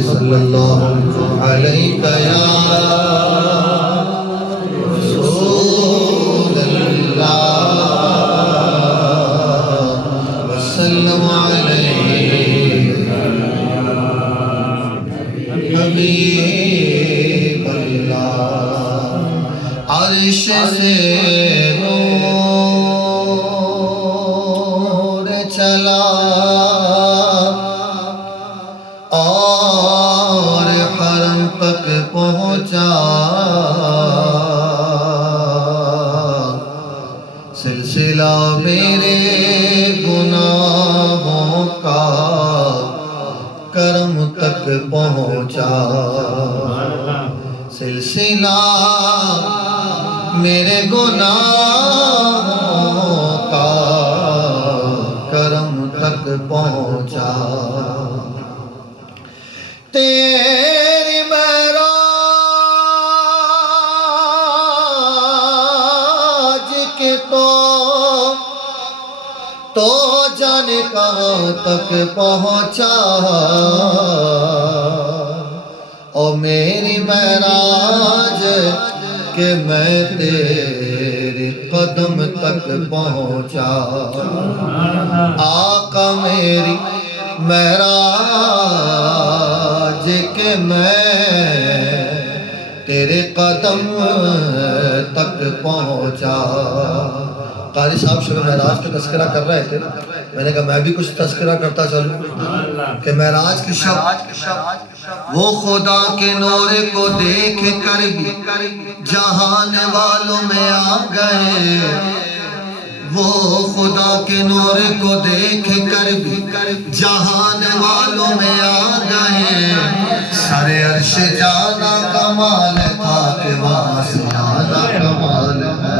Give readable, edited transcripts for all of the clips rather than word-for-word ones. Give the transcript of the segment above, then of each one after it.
پڑھیے صلی اللہ علیہ یا رسول اللہ وسلم علیہ حبیب اللہ عرش سے نور چلا اور حرم تک پہنچا سلسلہ میرے گناہوں کا کرم تک پہنچا سلسلہ میرے گناہوں کا کرم تک پہنچا تیری معراج کے تو جانے کہاں تک پہنچا اور میری معراج کہ میں تیرے قدم تک پہنچا آقا میری معراج کہ میں تیرے قدم تک پہنچا قاری صاحب شب معراج کا تذکرہ کر رہے تھے میں نے کہا میں بھی کچھ تذکرہ کرتا چلوں کہ معراج کی شب وہ خدا کے نور کو دیکھ کر بھی جہان والوں میں آ گئے وہ خدا کے نور کو دیکھ کر بھی جہان والوں میں آ گئے سر عرش جانا کمال تھا کہ وہاں سے آنا کمال ہے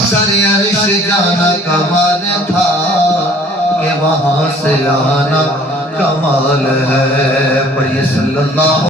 سر عرش جانا کمال تھا کہ وہاں سے آنا کمال ہے پڑھیے صلی اللہ